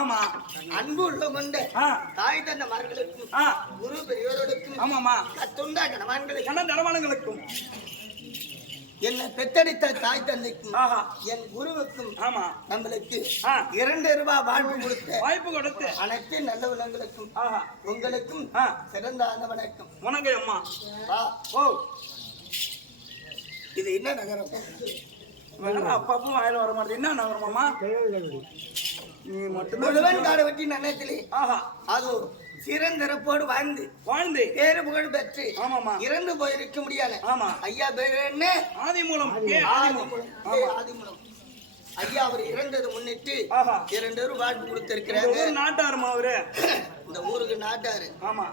ஆமா. அன்பு உள்ள கொண்ட தாய் தந்தமார்களுக்கும் ஆ. குரு பெரியோர்களுக்கும் ஆமாமா கத்துண்டா கணவான்களுக்கும் கண்ண தரவானங்களுக்கும் என்னை பெத்தெடுத்த தாய் தந்தைக்கும் என் குருவுக்கும் ஆமா. நம்மளுக்கு இரண்டு ரூபாய் வாழ்வு கொடுத்த வாய்ப்பு கொடுத்து. அனைத்து நல்ல உள்ளங்களுக்கும் ஆஹா. உங்களுக்கும் ஆ. சிறந்தான வணக்கம். வணக்கம் அம்மா ஓ. இது என்ன நகரம்? வேற அப்பப்போ வாயில வர மாட்டேன் என்ன நீ மட்டும்தான் காடு வெட்டி நன்னத்திலே ஆஹா. அது சிறந்திறப்போடு வாழ்ந்து. வாழ்ந்து. பேரு புகழ் பெற்று. ஆமாமா இறந்து போயிருக்க முடியாது ஆமா. ஐயா பேரு என்ன ஆதி மூலம். கே ஆதி மூலம்? ஆதிமூலம். ஆதிமூலம். ஐயா அவர் இறந்ததை முன்னிட்டு இரண்டு பேரும் வாழ்த்து கொடுத்திருக்கிறாங்க. நாட்டாருமா அவரு? இந்த ஊருக்கு நாட்டாரு. ஆமா.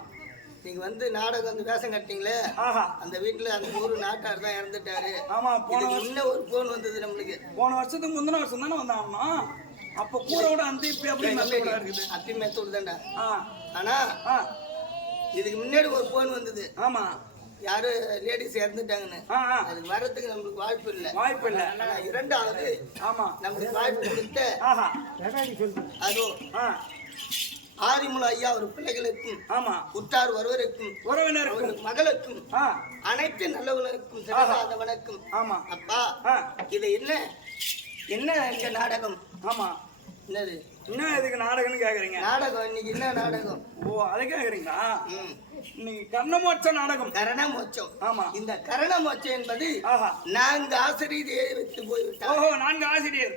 நீங்க வந்து நாடகம் வந்து வேஷம் கட்டிங்களே ஆஹா. அந்த வீட்டுல அந்த ஊரு நாட்டார் தான் இறந்துட்டாரு. ஆமா போன வருஷம் முன்ன ஒரு போன் வந்தது நம்மளுக்கு? போன வருஷத்துக்கு முந்தின வருஷம் தானே வந்தாம்மா அப்ப கூட விட அந்த இப்ப கூட இருக்குது. அப்பி மேத்தூர் தான்டா. ஆ. ஆனா ஆ. இதுக்கு முன்னாடி ஒரு போன் வந்தது. ஆமா. யாரு லேடிஸ் இறந்துட்டாங்கன்னு. ஆ ஆ. அதுக்கு வர்றதுக்கு நம்மளுக்கு வாய்ப்பு இல்லை. வாய்ப்பு இல்ல. இரண்டாவது ஆமா. நம்மளுக்கு வாய்ப்பு கொடுத்த ஆஹா. அதுவும் ஆ ஆதிமுல ஐயா ஒரு பிள்ளைகளுக்கும் ஆமா. உற்றார் ஒருவருக்கும் உறவினருக்கும். மகளுக்கும் அனைத்து நல்லவர்களுக்கும் சிறந்த வணக்கம் ஆமா. அப்பா இது என்ன? என்ன இந்த நாடகம்? ஆமா. என்னது? என்ன இதுக்கு நாடகம்னு கேக்குறீங்க? நாடகம் இன்னைக்கு என்ன நாடகம்? ஓ அதை கேக்குறீங்களா. இன்னைக்கு கர்ணமோட்ச நாடகம். கரண மோட்சம் ஆமா. இந்த கரண மோட்சம் என்பது நான்கு ஆசிரியர் வைத்து போய்விட்டார். ஓஹோ நான்கு ஆசிரியர்.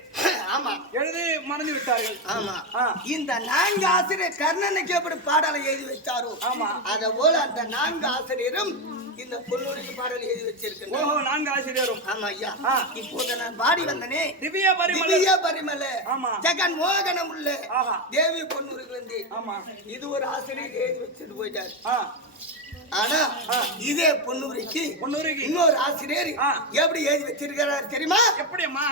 ஆமா. எழுதி மறந்து விட்டார்கள். ஆமா. இந்த நான்கு ஆசிரியர் கர்ணனுக்கு எப்படி பாடலை எழுதி வைத்தாரோ ஆமா. அத போல அந்த நான்கு ஆசிரியரும் இந்த பொன்னுடைய பாடல் எழுதி வச்சிருக்கேன். ஓஹோ நான்கு ஆசிரியரும். ஆமா ஐயா. இப்போது நான் பாடி வந்தனே. திவ்ய பரிமள. திவ்ய பரிமள. ஆமா. ஜெகன் மோகனம் உள்ள ஆஹா. தேவி பொன்னூருக்கு வந்து ஆமா. இது ஒரு ஆசிரியர் எழுதி வச்சுட்டு போயிட்டாரு. ஆனா இதே பொன்னூருக்கு முன்னூறுக்கு இன்னொரு ஆசிரியர். எப்படி எழுதி வச்சிருக்கிறாரு தெரியுமா? எப்படியம்மா?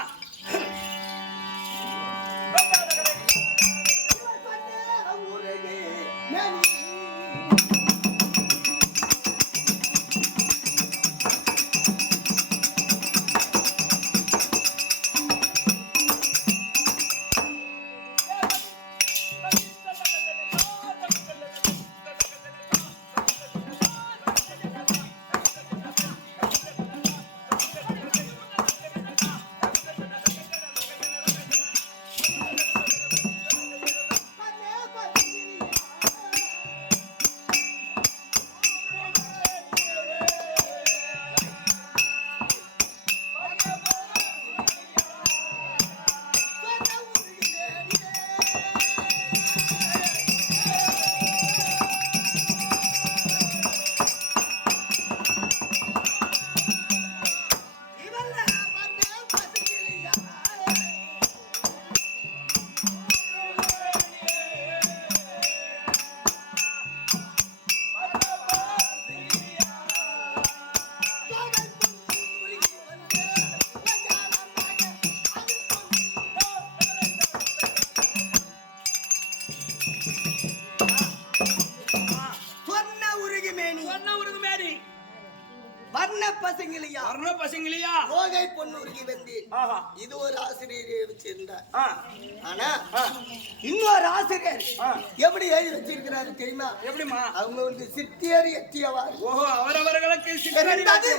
தெரியுமா அவங்க வந்து சித்தியர் எத்தியவார் ஓஹோ அவரவர்களுக்கு தெரிந்தது.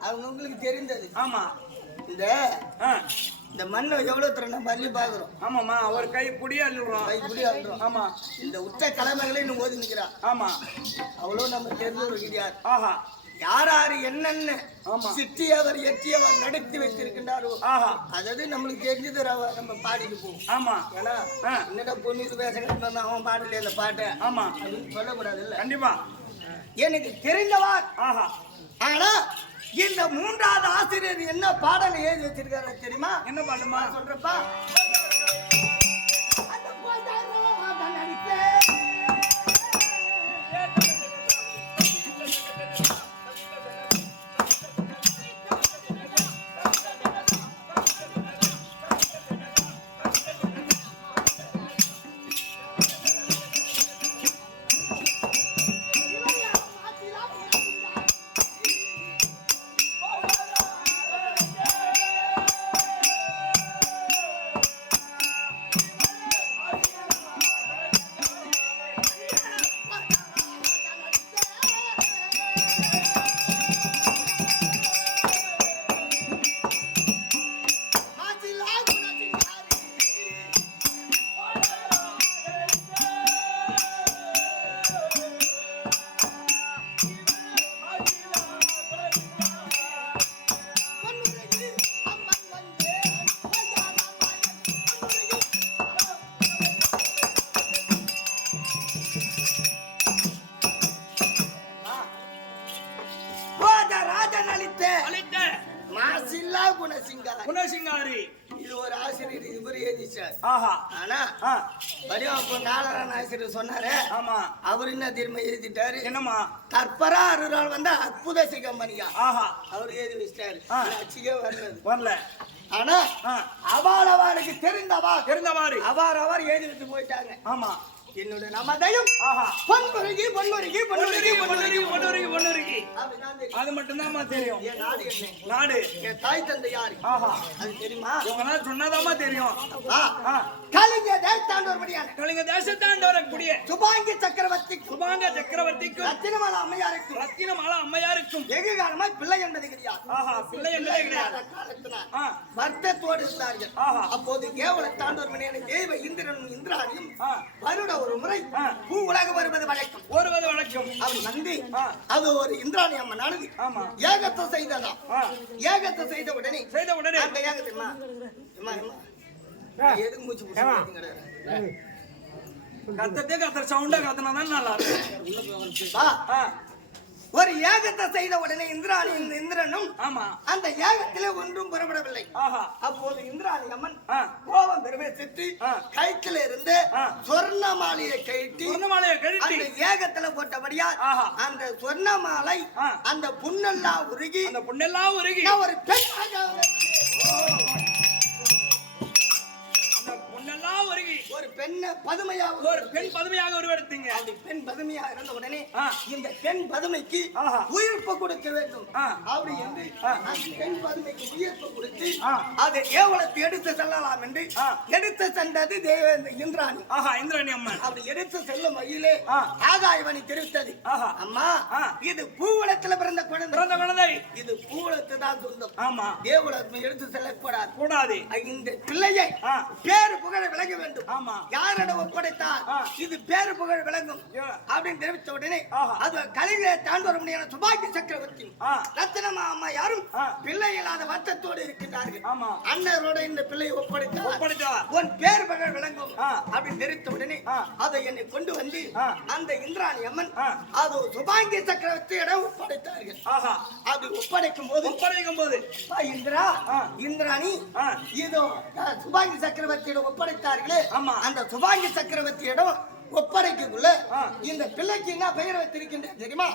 அவங்க உங்களுக்கு தெரிந்தது. ஆமா. இந்த இந்த மண்ணை எவ்வளவு தர நம்ம அள்ளி பாக்குறோம் ஆமாம்மா ஒரு கை புடி அள்ளுறோம் ஆமா. இந்த உச்ச கிழமைகளே இன்னும் ஓதி நிற்கிறான் ஆமா. அவ்வளவு நம்ம தெரிஞ்சவர் கிடையாது ஆஹா. யார் யார் என்னென்ன ஆமா. சித்தியவர் எட்டியவர் நடத்தி வைத்திருக்கின்றாரோ ஆஹா. அதாவது நம்மளுக்கு தெரிஞ்சது நம்ம பாடிட்டு போவோம். ஆமா. ஏன்னா. என்னடா பொண்ணு பேச கட்டினா அவன் பாடல இந்த பாட்டை ஆமா. அப்படின்னு சொல்லக்கூடாது இல்ல கண்டிப்பா. எனக்கு தெரிந்தவர். ஆஹா. ஆனா இந்த மூன்றாவது ஆசிரியர் என்ன பாடல் எழுதி வச்சிருக்காரு தெரியுமா? என்ன பாட்டுமா? சொல்றப்பா. ஆஹா. ஆனா ஆ. வடிவமைப்பு நாலரான் ஆசிரியர் சொன்னாரு. ஆமா. அவர் என்ன திரும்ப எழுதிட்டாரு? என்னம்மா? தற்பரா அருளால் வந்த அற்புத சிகம்பனியா ஆஹா. அவர் எழுதி வச்சிட்டாரு. அச்சிக்கே வரல. வரல. ஆனா அவாள் அவளுக்கு தெரிந்தவா? தெரிந்தவாறு. அவார் அவர் எழுதி விட்டு போயிட்டாங்க. ஆமா. என்னோட நமதையும் பொன்முருகி பொன்முருகி பொன்முருகி பொன்முருகி அப்படிதான் தெரியும். அது மட்டும்தாம்மா தெரியும். நாடு என் தாய் தந்தை யாரு? அது தெரியுமா? உங்களால சொன்னாதாம்மா தெரியும். கலிங்க தேவத்தாண்டவர்படியான கலிங்க தேசத்தாண்டு வரக்கூடிய சுபாங்கி சக்கரவர்த்திக்கு சுபாங்க சக்கரவர்த்திக்கும். ரத்தினமால அம்மையாருக்கு ரத்தினமால அம்மையாருக்கும். வெகு காலமாய் பிள்ளை என்பது கிடையாது. ஆஹா பிள்ளை என்பதே கிடையாது. வருத்தத்தோடு இருந்தார்கள். ஆஹா. அப்போது கேவல தாண்டோர் மணியான தேவ இந்திரனும் இந்திராணியும். வருட ஒரு முறை. பூ உலக வருவது வழக்கம். ஒருவது வழக்கம். அப்படி வந்து. அது ஒரு இந்திராணி அம்மனானது ஆமா. ஏகத்தை செய்ததாம் ஆ. ஏகத்தை செய்த உடனே செய்த உடனே. அந்த ஏகத்தை அம்மா, அம்மா, அம்மா. நான் எதுக்கு மூச்சு கத்தத்தே கத்துற சவுண்டா கத்துனாதான் நல்லா இருக்கும். ஒரு ஏகத்தை செய்த உடனே இந்திராணியும் இந்திரனும் ஆமா அந்த ஏகத்திலே ஒன்றும் புறப்படவில்லை அப்போது இந்திராணி அம்மன் கோபம் பிரவேசித்து ஆ. கைத்துல இருந்து. சொர்ண மாலையை கழட்டி அந்த ஏகத்துல போட்டபடியா. அந்த சொர்ண மாலை. அந்த புண்ணெல்லாம் உருகி அந்த பொண்ணெல்லாம் உருகி ஒரு அந்த உருகி ஒரு பெண்ணை பதுமையா ஒரு பெண் பதுமையாக உருவெடுத்தீங்க அப்படி பெண் பதுமையா இருந்த உடனே. இந்த பெண் பதுமைக்கு. உயிர்ப்பு கொடுக்க வேண்டும். அப்படி என்று பெண் பதுமைக்கு உயிர்ப்பு கொடுத்து. அதை ஏவலத்தை எடுத்து செல்லலாம் என்று. எடுத்து சென்றது தேவ இந்திராணி ஆஹா இந்திராணி அம்மன் அப்படி எடுத்து செல்லும் வழியிலே ஆ. ஆகாயவனி தெரிவித்தது அம்மா. இது பூவளத்துல பிறந்த குழந்தை பிறந்த குழந்தை இது பூவளத்து தான் சொந்தம் ஆமா தேவலத்தை எடுத்து செல்லக்கூடாது கூடாது இந்த பிள்ளையை. பேரு புகழ விளங்க வேண்டும் ஆமா யாரிடம் ஒப்படைத்தார் ஆ. இது பேரு புகழ் விளங்கும். அப்படின்னு தெரிவித்த உடனே. அது கலிங்க தாண்டவர முடியான சுபாக்கிய சக்கரவர்த்தி ஆ. ரத்தினமா அம்மா யாரும் ஆ. பிள்ளை இல்லாத வருத்தத்தோடு இருக்கின்றார்கள். அண்ணரோட இந்த பிள்ளையை ஒப்படைத்தார் ஒப்படைத்தா உன் பேர் புகழ் விளங்கும். அப்படின்னு தெரிவித்த உடனே. அதை என்னை கொண்டு வந்து. அந்த இந்திராணி அம்மன். அது சுபாங்கிய சக்கரவர்த்தியிடம் ஒப்படைத்தார்கள் ஆஹா அப்படி ஒப்படைக்கும் போது ஒப்படைக்கும் போது இந்திரா. இந்திராணி. இதோ சுபாங்கி சக்கரவர்த்தியிடம் ஒப்படைத்தார்களே ஆமா. அந்த சுபாங்கி சக்கரவர்த்தியிடம் ஒப்படைக்கக்குள்ள ஆ. இந்த பிள்ளைக்கு என்ன பெயர் வைத்திருக்கின்றேன் தெரியுமா.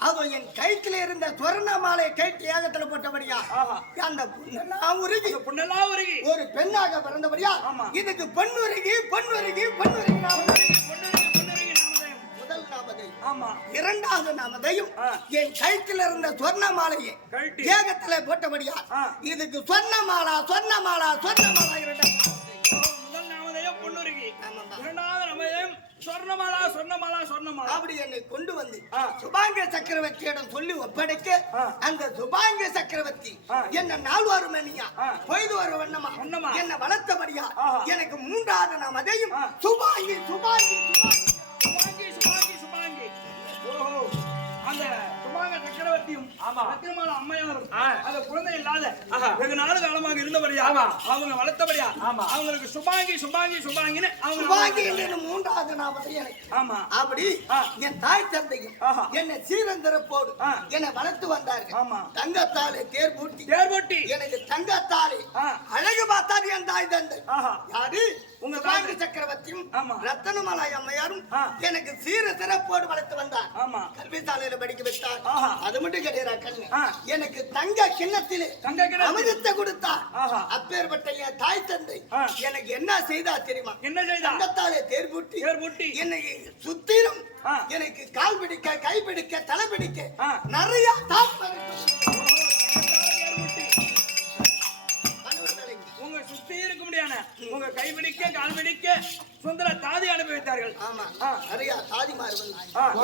அது என் கயிற்றில இருந்த சொர்ண மாலை கயிற்று ஏகத்துல போட்டபடியா. அந்த பொண்ணெல்லாம் உருகி பொண்ணெல்லாம் உருகி ஒரு பெண்ணாக பிறந்தபடியா. இதுக்கு பொன்னுருகி பொன்னுருகி நாமதேயம். பொண்ணுருகி பொண்ணுருகி நாமதேயம் முதல் ஆமா இரண்டாவது நாமதையும். என் கழுத்தில் இருந்த சொர்ண மாலையை. ஏகத்துல போட்டபடியா. இதுக்கு சொர்ண மாலா சொர்ண மாலா சொர்ண மாலா இரண்டாம் சொர்ணமாலா சொர்ணமாலா சொர்ணமாலா அப்படி என்னை கொண்டு வந்து. சுபாங்க சக்கரவர்த்தியிடம் சொல்லி ஒப்படைக்க. அந்த சுபாங்க சக்கரவர்த்தி. என்ன நால்வாறு மணியா. பொய்து வர வண்ணமா வண்ணமா. என்ன வளர்த்தபடியா. எனக்கு மூன்றாவது ஆ. சுபாங்கி சுபாங்கி சுபாங்கி சுபாங்கி சக்கரவர்த்தியும் ஆமா. ரத்தினமால அம்மையாரும். அந்த குழந்தை இல்லாத. வெகு நாள் காலமாக இருந்தபடியா ஆமா. அவங்க வளர்த்தபடியா ஆமா. அவங்களுக்கு சுபாங்கி சுபாங்கி சுபாங்கின்னு அவங்க சுபாங்கி மூன்றாவது நாமதை எனக்கு ஆமா அப்படி. என் தாய் தந்தையும் ஆஹா. என்னை சீரந்திரப்போடு. என்னை வளர்த்து வந்தார்கள் ஆமா. தங்கத்தாலே தேர் பூட்டி தேர்பொட்டி எனக்கு தங்கத்தாலே ஆ. என் தாய் தந்தை யாரு உங்க தாய் சக்கரவர்த்தியும் ஆமா. ரத்தனமலாய் அம்மையாரும். எனக்கு சீர சிறப்போடு வளர்த்து வந்தார் ஆமா கல்வி சாலையில படிக்க ஆஹா. அது மட்டும் கிடையாது கண்ணு. எனக்கு தங்க கிண்ணத்திலே. அமிர்தத்தை கொடுத்தார். அப்பேற்பட்ட என் தாய் தந்தை. எனக்கு என்ன செய்தா தெரியுமா என்ன செய்தா தங்கத்தாலே தேர் பூட்டி தேர்பொட்டி என்னை சுத்திலும் ஆ. எனக்கு கால் பிடிக்க கை பிடிக்க தலை பிடிக்க. நிறைய தாக்கம் உங்க சுத்தி இருக்க முடியாத உங்க கைபிடிக்க கால் பிடிக்க சுந்தர தாதி அனுபவித்தார்கள் ஆமா. நிறைய தாதிமார்.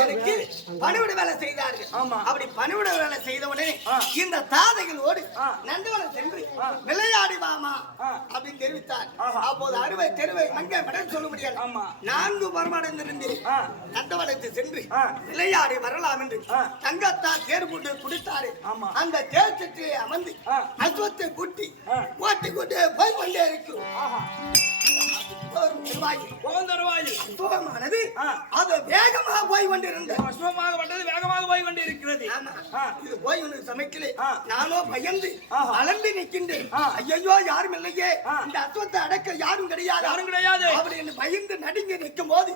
எனக்கு பணிவிட வேலை செய்தார்கள் ஆமா. அப்படி பணிவிட வேலை செய்த உடனே ஆ. இந்த தாதைகளோடு. நந்தவனம் சென்று. விளையாடி வாமா ஆ. அப்படின்னு தெரிவித்தார். அப்போது அறுவை தெருவை மங்க விடன் சொல்ல முடியாது ஆமா. நான்கு பரமடைந்திருந்து ஆ. நந்தவனத்தை சென்று. விளையாடி வரலாம் என்று. தங்கத்தால் தேர் போட்டு குடித்தாரு ஆமா. அந்த தேர் சட்டியை அமர்ந்து. அஸ்வத்தை கூட்டி. ஓட்டி கொண்டு போய் கொண்டே இருக்கும் அது வேகமாக போய் கொண்டிருந்தது அசுவமாக பட்டது வேகமாக போய் போய் கொண்டு இருக்கிறது ஆமா. ஆ. இது போய் உனக்கு சமைக்கல ஆ. நானோ பயந்து ஆஹா. அலம்பி நிற்கின்றேன் ஆ. ஐயோ யாரும் இல்லையே ஆ. இந்த அசுவத்தை அடக்க யாரும் கிடையாது யாரும் கிடையாது. அப்படின்னு பயந்து நடுங்கி நிற்கும் போது.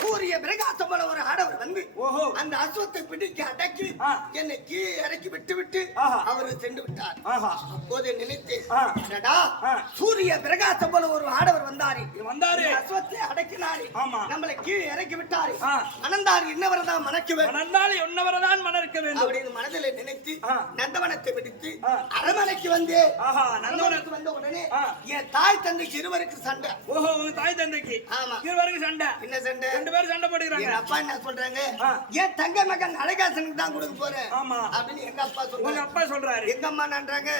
சூரிய பிரகாசம் போல ஒரு ஆடவர் வந்து. அந்த அசுவத்தை பிடிக்க அடக்கி. என்னை கீழே இறக்கி விட்டு விட்டு. அவர் சென்று விட்டார் அப்போது ஆ. சூரிய பிரகாசம் போல ஒரு ஆடவர் வந்தாரு வந்தாரு. இந்த அசுவத்தை அடக்கினாரு ஆமா. நம்மளை கீழே இறக்கி விட்டாரு. அனந்தாரு இன்னவர்தான் மணக்க வேண்டும் மணந்தால் உன்னவரதான் மணக்க வேண்டும். அப்படின்னு மனதில் நினைத்து. நந்தவனத்தை பிடித்து. அரமனைக்கு வந்து. ஆஹா நந்தவன நந்தவனத்துக்கு வந்த உடனே. என் தாய் தந்தைக்கு இருவருக்கு சண்டை. ஓஹோ உங்க தாய் தந்தைக்கு? ஆமா. இருவருக்கு சண்டை. என்ன சண்டை? ரெண்டு பேரும் சண்டை போட்டுக்கிறாங்க. அப்பா என்ன சொல்றாங்க. என் தங்க மகன் அழகாசனுக்கு தான் கொடுக்க போறேன். ஆமா. அப்படின்னு எங்க அப்பா உங்க சொல்றாங்க அப்பா சொல்றாரு. எங்க அம்மா நன்றாங்க.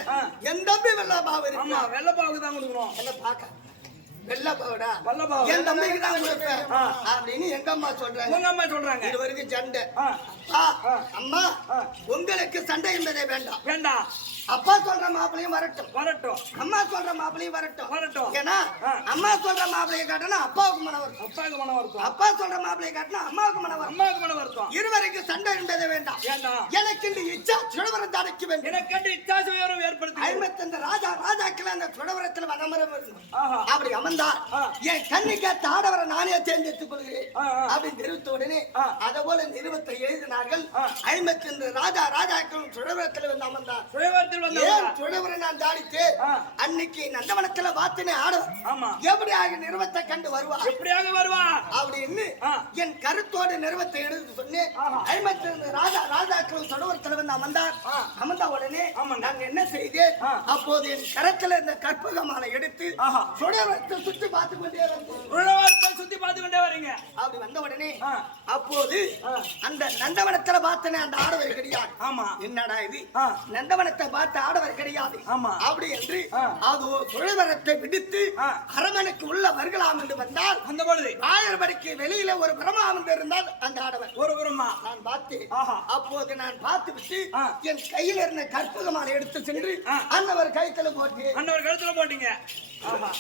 என் தம்பி வெள்ளப்பாவு ஆமா இருக்கு வெள்ளப்பாவுக்கு தான் கொடுக்கணும். எல்லாம் பார்க்க. வெள்ளப்பாவுடா வெள்ளப்பாவு. என் தம்பிக்கு தான் கொடுப்பேன். அப்படின்னு எங்க அம்மா சொல்றாங்க உங்க அம்மா சொல்றாங்க இருவருக்கு சண்டை ஆ, அப்பா, ஆ. அம்மா. உங்களுக்கு சண்டை என்பதே வேண்டாம் வேண்டாம் அப்பா சொல்ற மாப்பிளையும் வரட்டும். வரட்டும். அம்மா சொல்ற மாப்பிளையும் வரட்டும். வரட்டும். ஏன்னா. அம்மா சொல்ற மாப்பிளையை காட்டினா அப்பாவுக்கு மனம் வரும் அப்பாவுக்கு மனம் வருத்தம். அப்பா சொல்ற மாப்பிளையை காட்டினா அம்மாவுக்கு மனம் வரும் அம்மாவுக்கு மனம் வருத்தம். இருவருக்கு சண்டை என்பதே வேண்டாம். வேண்டாம் எனக்கு இந்த இச்சா சுடவரம் தடைக்க வேண்டும். எனக்கு இச்சாசு உயர்வு ஏற்படுத்தி ஐம்பத்தஞ்சு ராஜா ராஜாக்கள் அந்த சுடவரத்தில் வனமரம் அப்படி அமர்ந்தார். என் கண்ணுக்கு தாடவரை நானே தேர்ந்தெடுத்துக் கொள்கிறேன். அப்படின்னு தெரிவித்த உடனே. அதை போல நிறுவத்தை எழுதினார்கள். ஆ. ஐம்பத்தஞ்சு ராஜா ராஜாக்கள் சுடவரத்தில் வந்து அமர்ந்தார். சுயவரத்தில் 你觉 நான் தாடித்து ஆ. அன்னைக்கு நந்தவனத்துல வாத்தினே ஆடவர் ஆமா எப்படி ஆக நிறுவத்தை கண்டு வருவா எப்படியாக வருவா அப்படின்னு. என் கருத்தோடு நிறுவத்தை எடுத்து சொன்னேன். ஐம்பத்தி ரெண்டு ராஜா ராஜாக்கள் சுடவரத்தில் வந்து அமர்ந்தார். அமர்ந்த உடனே. நான் என்ன செய்தேன் ஆ. அப்போது என் கரத்துல இந்த கற்பக மாலை எடுத்து. சுடவரத்தை சுற்றி பார்த்து கொண்டே உழவர்கள் சுத்தி பார்த்து கொண்டே வரீங்க அப்படி வந்த உடனே. அப்போது. அந்த நந்தவனத்துல பார்த்தனே அந்த ஆடவர் கிடையாது ஆமா என்னடா இது. நந்தவனத்தை பார்த்த ஆடவர் கிடையாது ஆமா. அப்படி என்று. அது சுழவரத்தை விடுத்து ஆ. அரமனைக்கு உள்ள வருகலாம் என்று வந்தால் அந்த பொழுது ஆயர்படிக்கு வெளியில ஒரு பிரமானந்தம் இருந்தால் அந்த ஆடவர் ஒரு புறமா நான் பார்த்தேன் ஆஹா. அப்போது நான் பார்த்து விட்டு. என் கையில் இருந்த கற்பகமாலை எடுத்து சென்று. அன்னவர் கைத்துல போட்டு அண்ணவர் கழுத்துல போட்டீங்க ஆஹா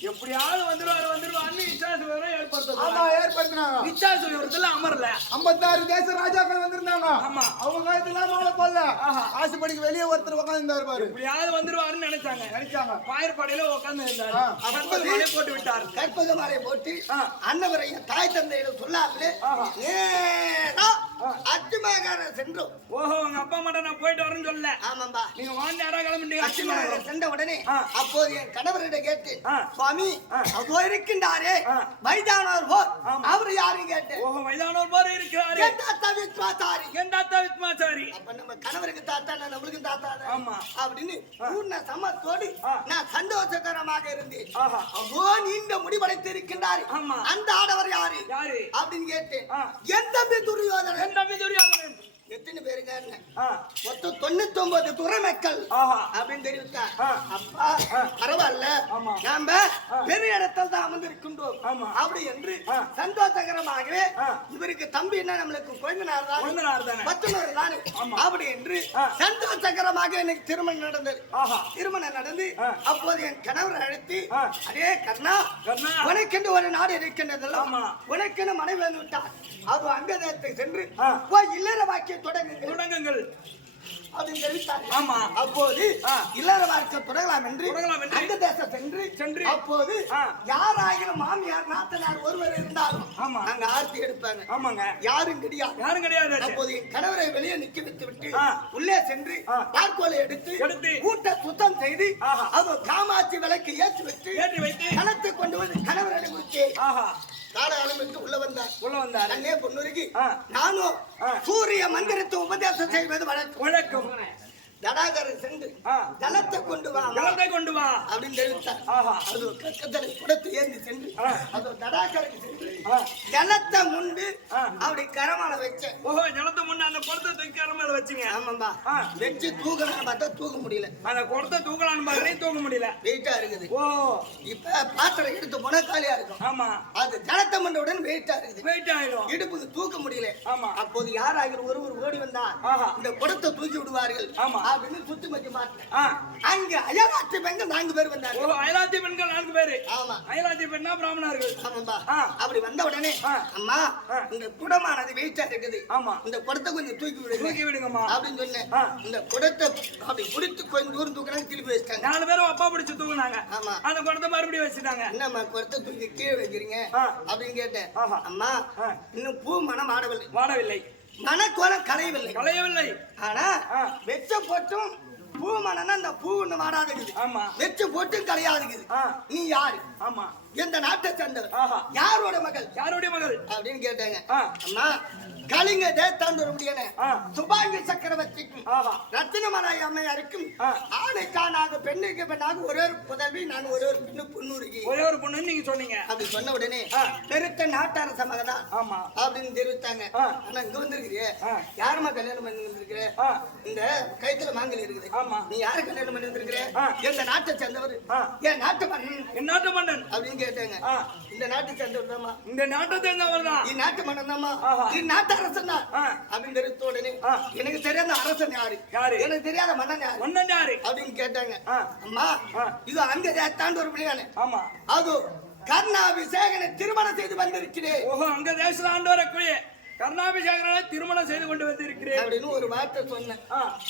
எப்படியாவது வந்துருவாரு வந்துருவாரு இச்சாசு ஆமா ஏற்படுத்த ஏற்படுத்தினாங்க. இச்சாசு உயரத்துல அமரல. ஐம்பத்தாறு தேச ராஜாக்கள் வந்திருந்தாங்க. ஆமா. அவங்க காலத்துல மாலை போடல. ஆசைப்படிக்கு வெளியே ஒருத்தர் உட்கார்ந்து பாரு. எப்படியாவது வந்துருவாருன்னு நினைச்சாங்க. நினைச்சாங்க. பாயற்பாடையில உட்கார்ந்து இருந்தாரு. அப்போது மலை போட்டு விட்டார். கற்பகமாலை போட்டு ஆ. அன்னவரை என் தாய் தந்தையிடம் சொல்லாமலே ஆஹா. நேரா அத்துமாகார சென்றோம் ஓஹோ உங்க அப்பா மட்டும் நான் போயிட்டு வரேன்னு சொல்லல ஆமாம்பா நீங்க வாங்க யாரா கிளம்பிட்டீங்க அத்துமாகார சென்ற உடனே. அப்போது என் கணவரிடம் கேட்டேன் ஆ. சுவாமி. அதோ இருக்கின்றாரே. வயதானவர் போர். அவர் யாரும் கேட்டேன் ஓஹோ வயதானவர் போல இருக்கிறாரு என் தாத்தா விஸ்வாசாரி என் தாத்தா வித்மாச்சாரி அப்ப நம்ம கணவருக்கு தாத்தா நான் நம்மளுக்கும் தாத்தா. ஆமா. அப்படின்னு பூர்ண சமத்தோடு. நான் சந்தோஷகரமாக இருந்தேன் அதோ நீண்ட முடிவடைத்து இருக்கின்றார் ஆமா. அந்த ஆடவர் யாரு யாரு அப்படின்னு கேட்டேன். என் தம்பி துரியோதனன் என் தம்பி துரியோதனன் எத்தனை ஆ மொத்தம் தொண்ணூத்தி ஒன்பது துறமக்கள் அப்படின்னு தெரிவித்தார் ஆ. அப்பா பரவாயில்ல. நாம பெரிய இடத்தில் தான் அமர்ந்திருக்கின்றோம். அப்படி என்று. சந்தோஷகரமாகவே. இவருக்கு தம்பி என்ன நம்மளுக்கு குழந்தைனார் தான் கொழுந்தனார் தானே. அப்படி என்று. சந்தோஷகரமாக எனக்கு திருமணம் நடந்தது திருமணம் நடந்து. அப்போது என் கணவர் அழைத்து. அடே கர்ணா. உனக்கென்று ஒரு நாடு இருக்கின்றதல்ல ஆமா. உனக்கென்று மனைவி வந்து விட்டார் அது அங்கதத்தை சென்று இல்லற வாக்கிய தொடங்குங்கள் அப்படின்னு தெரிவித்தார் ஆமா. அப்போது. இல்லற வாழ்க்கை தொடங்கலாம் என்று தொடங்கலாம் என்று. அங்க தேசம் சென்று சென்று. அப்போது. யாராயிரம் மாமியார் நாத்தனார் ஒருவர் இருந்தாலும் ஆமா. அங்க ஆர்த்தி எடுப்பாங்க ஆமாங்க யாரும் கிடையாது யாரும் கிடையாது அப்போது என் கணவரை வெளியே நிக்க விட்டு ஆ. உள்ளே சென்று. தார்கோலை எடுத்து எடுத்து. ஊட்ட சுத்தம் செய்து. அது காமாட்சி விளக்கு ஏற்றி விட்டு ஏற்றி வைத்து கணத்தை கொண்டு வந்து கணவரை முடித்து என்று உள்ள வந்தார் உள்ள வந்தாரு அண்ணே பொண்ணுருகி ஆ. நானும். சூரிய மந்திரத்தை உபதேசம் செய்வது வழக்கம் வழக்கம் தடாகர் சென்று. ஜலத்தை கொண்டு வா ஜலத்தை கொண்டு வா. அப்படின்னு தெரிவித்தார். அது ஒரு கக்கத்தலை குடத்தை ஏந்தி சென்று. அது தடாகருக்கு சென்று. ஜலத்தை முண்டு. அப்படி கரமான வச்சேன் ஓஹோ ஜலத்தை முன்ன அந்த குடத்தை தூக்கி அரை மேல வச்சுங்க. ஆமாம்பா. வச்சு தூக்கலாம் பார்த்தா தூக்க முடியல. அந்த குடத்தை தூக்கலான்னு பாக்குறேன் தூக்க முடியல. வெயிட்டா இருக்குது. ஓ. இப்ப பாத்திரம் எடுத்து போனா காலியா இருக்கும். ஆமா. அது ஜலத்தை மண்டவுடன் வெயிட்டா இருக்குது. வெயிட் ஆயிடும் இடுப்புக்கு தூக்க முடியல. ஆமா. அப்போது யாராகிற ஒருவர் ஓடி வந்தா. இந்த குடத்தை தூக்கி விடுவார்கள். ஆமா. அப்படின்னு சுத்தி மத்தி ஆ. அங்க அயலாற்று பெண்கள் நான்கு பேர் வந்தாங்க ஓ அயலாத்தி பெண்கள் நான்கு பேரு. ஆமா. அயலாத்தி பெண்ணா பிராமணர்கள். ஆமாம்பா. அப்படி வந்த உடனே. அம்மா. இந்த குடமானது வெயிட்டா இருக்குது. ஆமா. இந்த குடத்தை கொஞ்சம் தூக்கி விடுங்க. தூக்கி விடுங்கம்மா. அப்படின்னு சொன்னேன். இந்த குடத்தை அப்படி குடித்து கொஞ்சம் தூரம் தூக்குறாங்க திருப்பி வச்சிட்டாங்க. நாலு பேரும் அப்பா பிடிச்சு தூக்குனாங்க. ஆமா. அந்த குடத்தை மறுபடியும் வச்சுட்டாங்க. என்னம்மா குடத்தை தூக்கி கீழே வைக்கிறீங்க. அப்படின்னு கேட்டேன். அம்மா. இன்னும் பூ மனம் ஆடவில்லை. வாடவில்லை. மனக்கோலம் களையவில்லை களையவில்லை ஆனா. வெச்ச போட்டும் பூ மனம்னா இந்த பூ ஒண்ணு மாறாதுக்குது ஆமா. வெச்ச போட்டும் களையாதுக்குது ஆ. நீ யாரு? ஆமா. எந்த நாட்டை சேர்ந்தவர். யாரோட மகள் யாருடைய மகள் அப்படின்னு கேட்டாங்க. அம்மா கலிங்க முடியல ஆ. சுபாங்கி சக்கரவர்த்திக்கும் ரத்தினமலாய் அம்மையாருக்கும். ஆணைக்கானாக பெண்ணுக்கு பெண்ணாக ஒரே ஒரு புதவி நான் ஒரே ஒரு பெண்ணு பொண்ணுருகி ஒரே ஒரு பொண்ணு நீங்க சொன்னீங்க அப்படி சொன்ன உடனே. பெருத்த நாட்டாரச மகதான் ஆமா அப்படின்னு தெரிவித்தாங்க. ஆனா இங்க வந்திருக்கிறியே ஆ. யாரும்மா கல்யாணம் பண்ணி வந்திருக்கிற. இந்த கைத்துல மாங்கல் இருக்குது ஆமா. நீ யாரு கல்யாணம் பண்ணி வந்திருக்கிற. எந்த நாட்டை சேர்ந்தவர். என் நாட்டு மன்னன் என் நாட்டு மன்னன் அப்படின்னு கேட்டாங்க. இந்த நாட்டை சேர்ந்தவர் தாமா இந்த நாட்டை சேர்ந்தவர் தான் நீ நாட்டு மன்னன் தாமா ஆஹா. நீ நாட்டு அரசன் தான். அப்படின்னு தெரிவித்த உடனே. எனக்கு தெரியாத அரசன் யாரு? யாரு? எனக்கு தெரியாத மன்னன் யாரு? மன்னன் யாரு? அப்படின்னு கேட்டாங்க. ஆ. அம்மா. இது அங்க தாண்டு ஒரு பிள்ளையானே. ஆமா. அது கர்ணாபிஷேகனை திருமணம் செய்து வந்திருக்கிறேன். ஓஹோ அங்க தேசத்துல ஆண்டு வரக்கூடிய கர்ணாபிஷேகரனை திருமணம் செய்து கொண்டு வந்திருக்கிறேன். அப்படின்னு ஒரு வார்த்தை சொன்னேன்.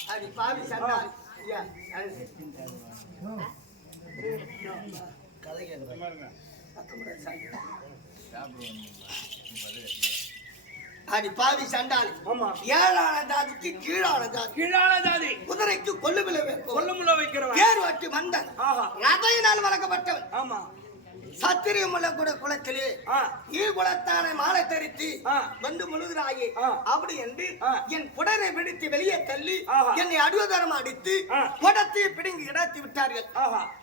அது பாவி சண்டாளி. ஐயா, அது- கதை கேட்கிறேன். அடி பாவி சண்டாளி. ஆமா. ஏழான ஜாதிக்கு கீழான ஜாதி. கீழான ஜாதி. குதிரைக்கு கொல்லுவில வைப்போம் கொல்லுமுள்ள வைக்கிறவன். ஏர் வட்டி மந்தன் ஆஹா. ரதையினால் வளர்க்கப்பட்டவன். ஆமா. சத்திரியமுள்ள கூட குலத்திலே ஆ ஈ குலத்தானை மாலை தரித்து. வந்து முழுகிறாயே. அப்படி என்று. என் புடரை பிடித்து வெளியே தள்ளி. என்னை அடுவதரம் அடித்து. குடத்தை பிடுங்கி இடத்தி விட்டார்கள்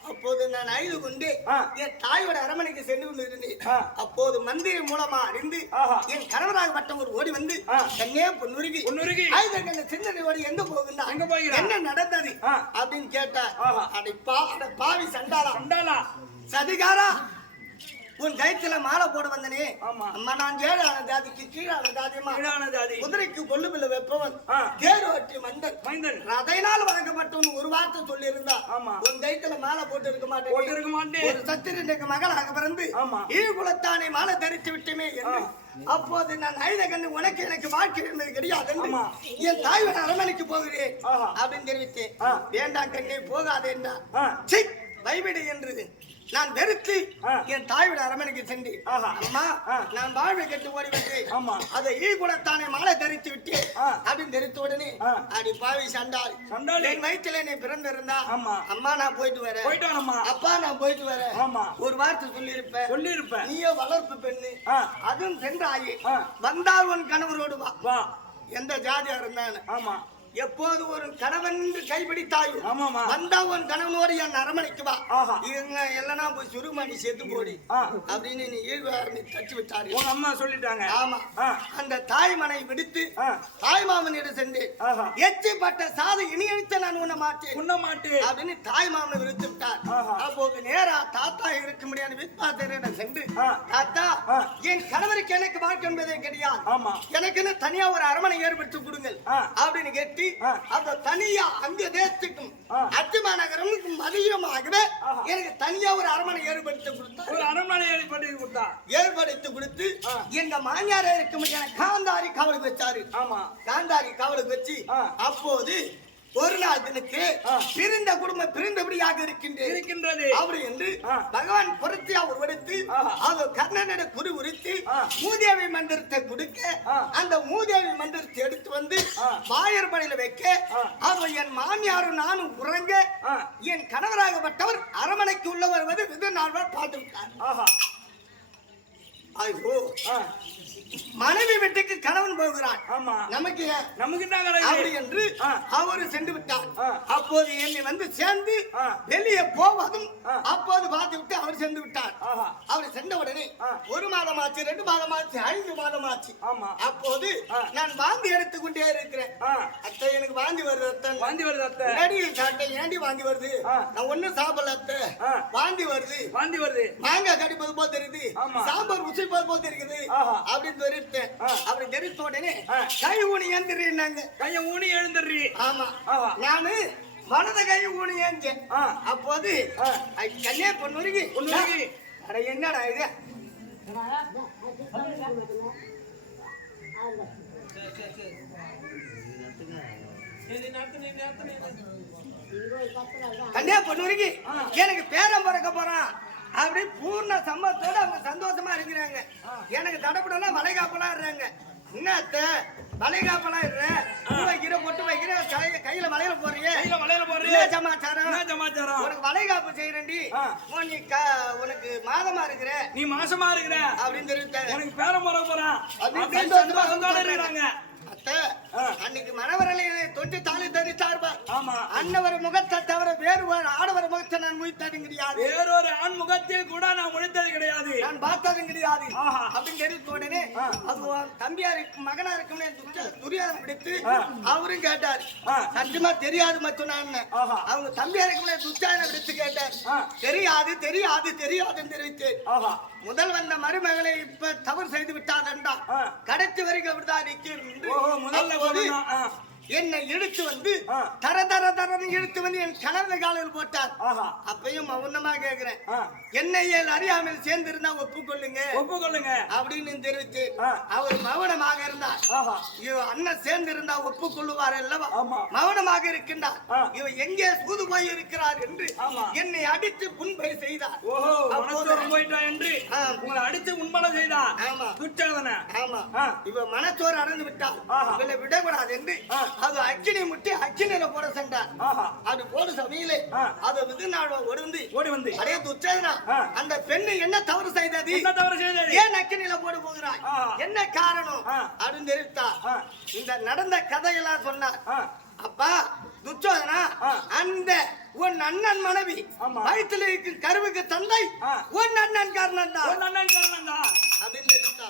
அப்போது நான் அழுது கொண்டு. என் தாயோட அரமனைக்கு சென்று கொண்டு இருந்தேன் ஆ. அப்போது மந்திரி மூலமா அறிந்து. என் கணவராகப்பட்டவர் ஓடி வந்து ஆ. என்னே பொன்னுருகி பொன்னுருகி. ஆயுதங்களை சிந்தனையோடு எங்க போகுந்தா எங்க போகிறா? என்ன நடந்தது. அப்படின்னு கேட்டா ஆஹா. அடை பா அட பாவி சண்டாளா சண்டாளா சதிகாரா உன் கைத்துல மாலை போட வந்தனே. அம்மா நான் ஏழான ஜாதிக்கு கீழான ஜாதிமா கீழான ஜாதி குதிரைக்கு கொள்ளுபில்ல வெப்பவன். தேர் ஓட்டி மந்தன் மைந்தன் ரதையினால் வழங்கப்பட்டவன் ஒரு வார்த்தை சொல்லி இருந்தா ஆமா. உன் கைத்துல மாலை போட்டு இருக்க மாட்டேன் போட்டு இருக்க மாட்டேன் ஒரு சத்திரனுக்கு மகளாக பிறந்து ஆமா. ஈ குலத்தானே மாலை தரித்து விட்டுமே என்று அப்போது நான் ஐத கண்ணு உனக்கு எனக்கு வாழ்க்கை என்பது கிடையாது. என் தாயோட அரமனைக்கு போகிறேன். அப்படின்னு தெரிவித்தேன். வேண்டாம் கண்ணே போகாதே என்றா ஆ. சி வைவிடு என்று நான் வெறுத்து. என் தாயோட அரமனைக்கு சென்று. அம்மா. நான் வாழ்வை கட்டு ஓடி வந்தேன் ஆமா. அதை ஈ குலத்தானே மாலை தரித்து விட்டேன் ஆ. அப்படின்னு தெரிவித்த உடனே. அடி பாவி சண்டாளி சண்டாளி. என் வயிற்றுல நீ பிறந்திருந்தா ஆமா. அம்மா நான் போயிட்டு வரேன் போயிட்டு வரம்மா அப்பா நான் போயிட்டு வரேன் ஆமா. ஒரு வார்த்தை சொல்லியிருப்பேன் சொல்லி இருப்பேன் நீயோ வளர்ப்பு பெண்ணு. அதுவும் சென்றாயி. வந்தால் உன் கணவரோடு வா எந்த ஜாதியா இருந்தானு ஆமா எப்போது ஒரு கணவன் என்று கைப்பிடித்தாயோ ஆமாமா வந்தா உன் கணவனோடு என் அரமனைக்கு வா. இவங்க எல்லாம் போய் சுருமணி செத்து போடி. அப்படின்னு நீ ஈழ்வாரணி தச்சு விட்டாரு உங்க அம்மா சொல்லிட்டாங்க ஆமா. அந்த தாய்மனை விடுத்து. தாய் மாமனிடம் சென்று. எச்சிப்பட்ட சாது இனி அழித்த நான் உண்ண மாட்டேன் உண்ண மாட்டு அப்படின்னு தாய் மாமனை விடுத்து விட்டார். அப்போது நேரா தாத்தா இருக்க முடியாத வித்வாசரிடம் சென்று. தாத்தா. என் கணவருக்கு எனக்கு வாழ்க்கை என்பதே கிடையாது எனக்குன்னு தனியா ஒரு அரமனை ஏற்படுத்தி கொடுங்கள். அப்படின்னு கேட்டு அந்த தனியா அந்த தேசத்துக்கும். அத்திமா நகரமுக்கும் அதிகமாகவே ஆஹா. எனக்கு தனியா ஒரு அரமனை ஏற்படுத்தி கொடுத்தார் ஒரு அரண்மனை ஏற்பட்டு கொடுத்தா ஏற்படுத்தி கொடுத்து. எங்க மாமியாரே இருக்க முடியாத காந்தாரி காவலுக்கு வச்சாரு ஆமா காந்தாரி காவலுக்கு வச்சு. அப்போது ஒரு நாள் ஆ. பிரிந்த குடும்பம் பிரிந்தபடியாக இருக்கின்றது இருக்கின்றது அப்படி என்று. பகவான் புரட்சியா உருவெடுத்து. அது கர்ணனிட குறி உரித்து. மூதேவி மந்திரத்தை கொடுக்க. அந்த மூதேவி மந்திரத்தை எடுத்து வந்து. வாயர் படையில வைக்க. அது என் மாமியாரும் நானும் உறங்க. என் கணவராகப்பட்டவர் அரமனைக்கு உள்ள வருவது விது நாள்வர் பார்த்து விட்டார் ஆஹா ஐயோ. மனைவி வீட்டுக்கு கணவன் போகிறான் ஆமா நமக்கு? நமக்கு அப்படி என்று. அவர் சென்று விட்டார். அப்போது என்னை வந்து சேர்ந்து. வெளியே போவதும். அப்போது பார்த்து விட்டு அவர் சென்று விட்டார் அவர் சென்ற உடனே. ஒரு மாதம் ஆச்சு ரெண்டு மாதம் ஆச்சு ஐந்து மாதம் ஆச்சு ஆமா அப்போது. நான் வாந்தி எடுத்துக் கொண்டே இருக்கிறேன் அத்தை எனக்கு வாந்தி வருது அத்தை வாந்தி வருது அத்தை ஏடி சாப்பிட்டேன் ஏண்டி வாந்தி வருது. நான் ஒண்ணும் சாப்பிடல அத்தை. வாந்தி வருது வாந்தி வருது மாங்காய் கடிப்பது போல் தெரியுது. சாம்பார் ருசிப்பது போல் தெரியுது. அப்படின்னு தெரிவித்தேன் ஆ. அப்படி தெரிவித்த உடனே. கை ஊனி ஏந்திருந்தாங்க கைய ஊனி எழுந்துடுறி. ஆமா. நானு வலது கை ஊனி ஏஞ்சேன். அப்போது கண்ணே பொண்ணுருகி பொன்னுருகி. அட என்னடா இது? கன்னியாகுமரிக்கு எனக்கு பேரன் பிறக்க போறான். அப்படி பூர்ண சம்மத்தோட அவங்க சந்தோஷமா இருக்கிறாங்க. எனக்கு தடப்படலாம் வளைகாப்பெல்லாம் இருறாங்க என்னத்த வளைகாப்பெல்லாம் இருறேன் பூ வைக்கிற பொட்டு வைக்கிற கையில வளையல போறீங்க கையில வளையல. என்ன சமாச்சாரம்? என்ன சமாச்சாரம்? உனக்கு வளைகாப்பு செய்யறேன்டி நீ உனக்கு மாதமா இருக்கிற? நீ மாசமா இருக்கிற? அப்படின்னு தெரிவித்தாங்க உனக்கு பேரம் போற போறான். அப்படி அப்படின்னு சந்தோஷமா இருக்கிறாங்க. அன்னைக்கு மணவரலையில தொட்டு தாலி தரித்தார்பா ஆமா அன்னவர் முகத்தை தவிர வேறு ஒரு ஆடவர் முகத்தை நான் முயத்தது கிடையாது வேறொரு ஆண் முகத்தில் கூட நான் முடித்தது கிடையாது நான் பார்த்ததும் கிடையாது. அப்படின்னு தெரிவித்த உடனே. அது தம்பியா இருக்கு மகனா இருக்கும்னு துரியா- துரியாதன் பிடித்து. அவரும் கேட்டார். சத்தியமா தெரியாது மட்டும் நான். அவங்க தம்பியா இருக்கும்னு துச்சாயனை பிடித்து கேட்டார். தெரியாது தெரியாது தெரியாதுன்னு தெரிவித்தேன் ஆஹா முதல் வந்த மருமகளை இப்ப தவறு செய்து விட்டாதண்டா. கடைசி வரைக்கும் அப்படிதான் நிற்கும் முதல்ல. என்னை இழுத்து வந்து. தர தர தரன்னு இழுத்து வந்து என் கலந்த காலில் போட்டார் அப்பயும் மௌனமா கேக்குறேன். என்னை ஏன் அறியாமல் சேர்ந்திருந்தா ஒப்புக்கொள்ளுங்க ஒப்புக்கொள்ளுங்க அப்படின்னு தெரிவித்து. அவர் மௌனமாக இருந்தார் அண்ணன் சேர்ந்து இருந்தா ஒப்புக்கொள்ளுவார் அல்லவா. மௌனமாக இருக்கின்றார் ஆ. இவ எங்கே சூது போய் இருக்கிறார் என்று. என்னை அடித்து புண்பை செய்தார் போயிட்டா என்று. உங்களை அடித்து உண்மனம் செய்தா ஆமா. ஆமா. இவ மனச்சோறு அடைந்து விட்டால் ஆஹா. இவளை விடக்கூடாது என்று. அது அக்கினி முட்டி அக்கினியில போட ஆஹா அது போடு சமையலே. அது விதுநாள் ஒடுந்து ஓடி வந்து அடே துச்சேதனா. அந்த பெண்ணு என்ன தவறு செய்தது என்ன தவறு செய்தது ஏன் அக்கினியில போடு போகிறாய். என்ன காரணம். அப்படின்னு தெரிவித்தா. இந்த நடந்த கதையெல்லாம் சொன்னார் அப்பா துச்சோதனா. அந்த உன் அண்ணன் மனைவி. வயிற்றுல இருக்கும் கருவுக்கு தந்தை. உன் அண்ணன் காரணம் தான் உன் அண்ணன் காரணம் தான் அப்படின்னு தெரிவித்தா.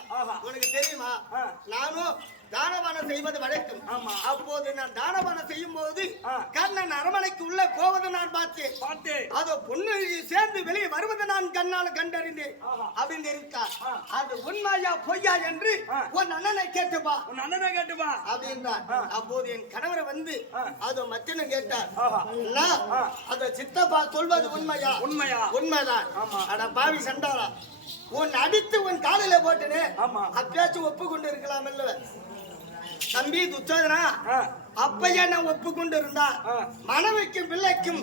உனக்கு தெரியுமா. நானும் தானபானம் செய்வது வழக்கம் ஆமா. அப்போது நான் தானபானம் செய்யும் போது ஆ. கர்ணன் அரமனைக்கு உள்ளே போவதை நான் பார்த்தேன் பார்த்து அது பொண்ணு சேர்ந்து வெளியே வருவதை நான் கண்ணால் கண்டறிந்தேன். அப்படின்னு ஆ. அது உண்மையா பொய்யா என்று. உன் அண்ணனை கேட்டுப்பா உன் அண்ணனை கேட்டுப்பா அப்படின்றார். அப்போது என் கணவரை வந்து. அது மத்தியனும் கேட்டார். அந்த சித்தப்பா சொல்வது உண்மையா உண்மையா உண்மைதான் ஆமா. அட பாவி சண்டாளா உன் அடித்து உன் காலில போட்டுனே ஆமா. அப்பயாச்சும் ஒப்பு கொண்டு இருக்கலாம் இல்ல தம்பி துச்சோதனா. அப்பையா நான் ஒப்பு கொண்டு இருந்தா. மனைவிக்கும் பிள்ளைக்கும்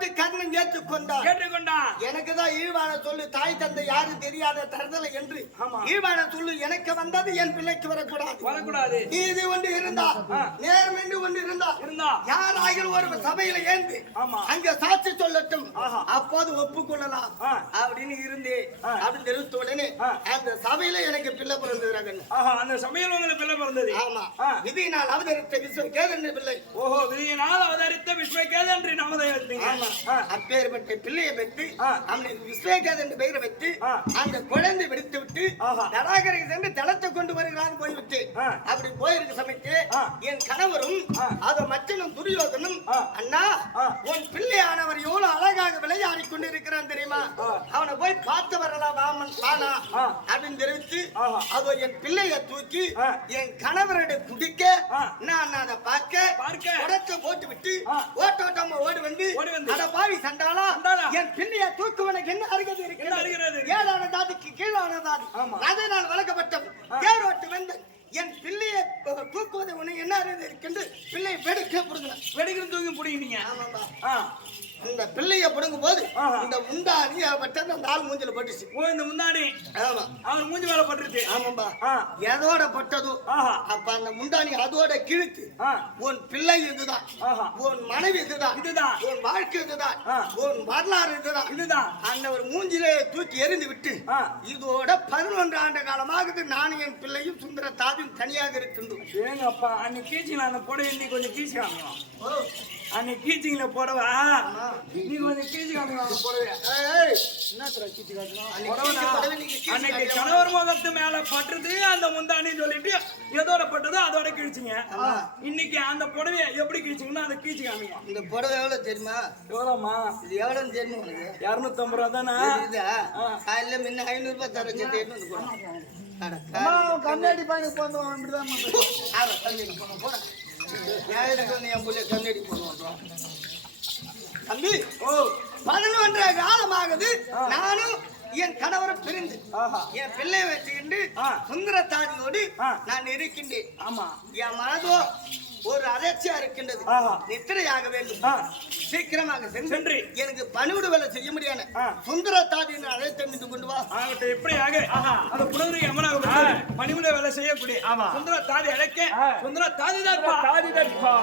ஆசைப்பட்டு கர்ணன் ஏற்றுக்கொண்டார் கேட்டுக்கொண்டா எனக்கு தான் ஈழ்வான சொல்லு தாய் தந்தை யாரும் தெரியாத தருதலை என்று. ஈழ்வான சொல்லு எனக்கு வந்தது என் பிள்ளைக்கு வரக்கூடாது வரக்கூடாது நீதி ஒன்று இருந்தா ஆ. நேர்மைண்டு ஒன்று இருந்தா இருந்தா யாராகிலும் ஒரு சபையில ஏந்து. அங்க சாட்சி சொல்லட்டும். அப்போது ஒப்புக்கொள்ளலாம். அப்படின்னு இருந்து. அப்படின்னு தெரிவித்த உடனே. அந்த சபையில எனக்கு பிள்ளை பிறந்தது அந்த சமையல் உங்களுக்கு பிள்ளை பிறந்தது ஆமா நான் அவதரித்த விஸ்வ கேதன் பிள்ளை ஓஹோ விதியினால் அவதரித்த விஸ்வகேதன்றி நாமதை எடுத்தீங்க ஆமா. அப்பேற்பட்ட பிள்ளையை பெற்று. அவனுக்கு விஸ்வேகத் என்று பெயரை ஆ. அந்த குழந்தை விடுத்து விட்டு. தடாகரை சென்று தளத்தை கொண்டு வருகிறான் போய்விட்டு. அப்படி போயிருக்க சமைத்து. என் கணவரும். அத மச்சனும் துரியோதனும். அண்ணா. உன் பிள்ளையானவர் எவ்வளவு அழகாக விளையாடி கொண்டிருக்கிறான் தெரியுமா ஆ. அவனை போய் பார்த்து வரலாம் வாமன் வானா. அப்படின்னு தெரிவித்து. அதோ என் பிள்ளைய தூக்கி. என் கணவருடைய குடிக்க. நான் அதை பார்க்க பார்க்க. உடச்ச போட்டு விட்டு. ஓட்டோட்டமா ஓடி வந்து ஓடி வந்து. அட பாவி சண்டாளா. என் பிள்ளைய தூக்குவனுக்கு என்ன அருகதை என்ன இருக்கிறது அருகதை? ஏழான தாதிக்கு கீழான தாதி. அதை நான் வளர்க்கப்பட்டவன் தேரோட்டு வந்து என் பிள்ளையை தூக்குவது உனக்கு என்ன அருகதை இருக்கின்ற பிள்ளையை வெடுக்க புடுங்கலாம் வெடிக்கிற தூக்கி பிடிக்கிட்டீங்க ஆமாம்பா ஆ அந்த பிள்ளைய புடுங்கும் போது. இந்த முண்டாணி பட்டது அந்த ஆள் மூஞ்சில பட்டுச்சு. ஓ இந்த முந்தாடி ஆமா. அவர் மூஞ்சி மேல பட்டுருச்சு. ஆமாம்பா. எதோட பட்டதோ ஆஹா. அப்ப அந்த முண்டாணி அதோட கிழித்து உன் பிள்ளை இதுதான் உன் மனைவி இதுதான் இதுதான். உன் வாழ்க்கை இதுதான். உன் வரலாறு இதுதான் இதுதான் அந்த ஒரு மூஞ்சிலே தூக்கி எறிந்து விட்டு. இதோட பதினொன்று ஆண்டு காலமாகுது நானும் என் பிள்ளையும் சுந்தர தாதும் தனியாக இருக்கின்றோம். ஏங்கப்பா அன்னைக்கு கீச்சிங்களா? அந்த புடவை இன்னைக்கு கொஞ்சம் கீச்சு காமிக்கலாம் அன்னைக்கு கீச்சிங்கள புடவா. நீ கொஞ்சம் கீச்சு அந்த கீச்சு புடவை அன்னைக்கு. கணவர் முகத்து மேல பட்டுறது அந்த முந்தானி சொல்லிட்டு எதோட பட்டதோ அதோட கிழிச்சிங்க. இன்னைக்கு அந்த புடவைய எப்படி கிழிச்சிங்கன்னா அதை கீச்சு காமிங்க. இந்த புடவை எவ்வளவு தெரியுமா? எவ்வளோமா இது எவ்வளவு தெரியுமா உனக்கு? இரநூத்தம்பது ரூபா தானே? காலையில முன்ன ஐநூறு ரூபாய் தர கண்ணாடி பையனுக்கு வந்து இப்படிதான் போடு, எதுக்கு வந்து என் புள்ளைய கண்ணாடி போடுவோம் தம்பி ஓ பதினொன்றரை காலமாகுது. நானும் என் கணவரும் பிரிந்து என் பிள்ளையை வச்சுக்கிண்டு. சுந்தர ஆ. நான் இருக்கின்றேன். ஆமா. என் மனதோ ஒரு அதிர்ச்சியா இருக்கின்றது. நித்திரையாக வேண்டும். சீக்கிரமாக சென்று. எனக்கு பணிவிட வேலை செய்ய முடியாது. சுந்தர தாதியின் அழைத்து கொண்டு வா ஆகட்டும் எப்படி ஆக அந்த புனதுரை அம்மனாக பணிமுறை வேலை செய்யக்கூடிய. சுந்தர தாதி அழைக்க. சுந்தர தாதி தான் தாதி தர்பா